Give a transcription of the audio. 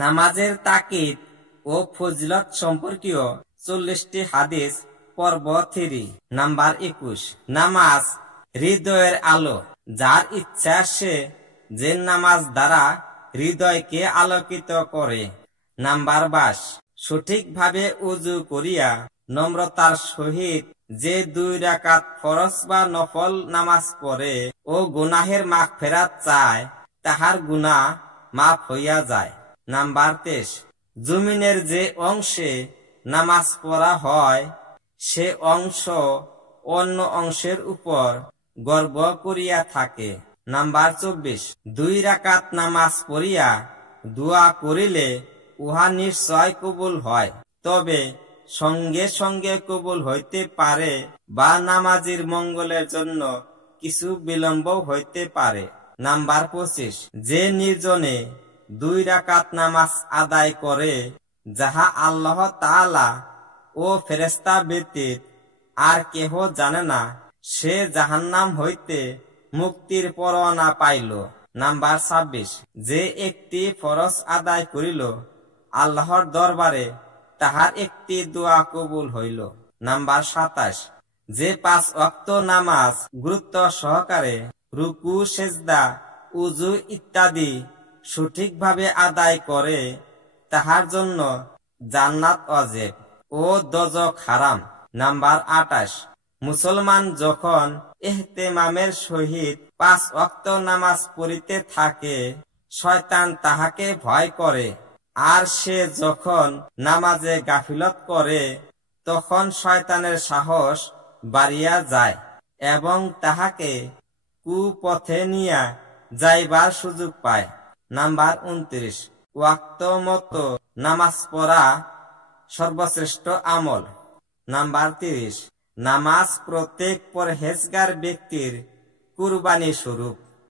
নামাজের তাকিদ ও ফজিলত সম্পর্কীয় 40টি হাদিস পর্ব 3। নাম্বার 21। নামাজ হৃদয়ের আলো। যার ইচ্ছা সে যে নামাজ দ্বারা হৃদয়কে আলোকিত করে। নাম্বার 22। সঠিকভাবে উযু করিয়া নম্রতার সহিত যে 2 রাকাত ফরজ বা নফল নামাজ পড়ে ও গুনাহের মাগফিরাত চায়, তাহার গুনাহ মাফ হইয়া যায়। নাম্বার 23। জমিনের যে অংশে নামাজ পড়া হয় সে অংশ অন্য অংশের উপর গর্ব করিয়া থাকে। নাম্বার 24। 2 রাকাত নামাজ পড়িয়া দোয়া করিলে উহা নিশ্চয় কবুল হয়, তবে সঙ্গে সঙ্গে কবুল হইতে পারে বা নামাজীর মঙ্গলের জন্য কিছু বিলম্ব হইতে পারে। নাম্বার 25। যে নির্জনে 2 রাকাত নামাজ আদায় করে, যাহা আল্লাহ তাআলা ও ফেরেশতা ব্যতীত আর কেহ জানে না, সে জাহান্নাম হইতে মুক্তির পরোয়ানা পাইল। নাম্বার 26। যে একটি ফরজ আদায় করিল, আল্লাহর দরবারে তাহার একটি দোয়া কবুল হইল। নাম্বার 27। যে 5 ওয়াক্ত নামাজ গুরুত্ব সহকারে রুকু, সেজদা, উযু ইত্যাদি সঠিকভাবে আদায় করে, তাহার জন্য জান্নাত ওয়াজিব ও দোজখ হারাম। নাম্বার 28। মুসলমান যখন ইহতিমামের সহিত 5 ওয়াক্ত নামাজ পড়িতে থাকে, শয়তান তাহাকে ভয় করে, আর সে যখন নামাজে গাফিলত করে, তখন শয়তানের সাহস বাড়িয়া যায় এবং তাহাকে কুপথে নিয়া যাইবার সুযোগ পায়। নাম্বার 29। ওয়াক্ত মতো নামাজ পড়া সর্বশ্রেষ্ঠ আমল। নাম্বার 30। নামাজ প্রত্যেক পরহেজগার ব্যক্তির কুরবানি স্বরূপ।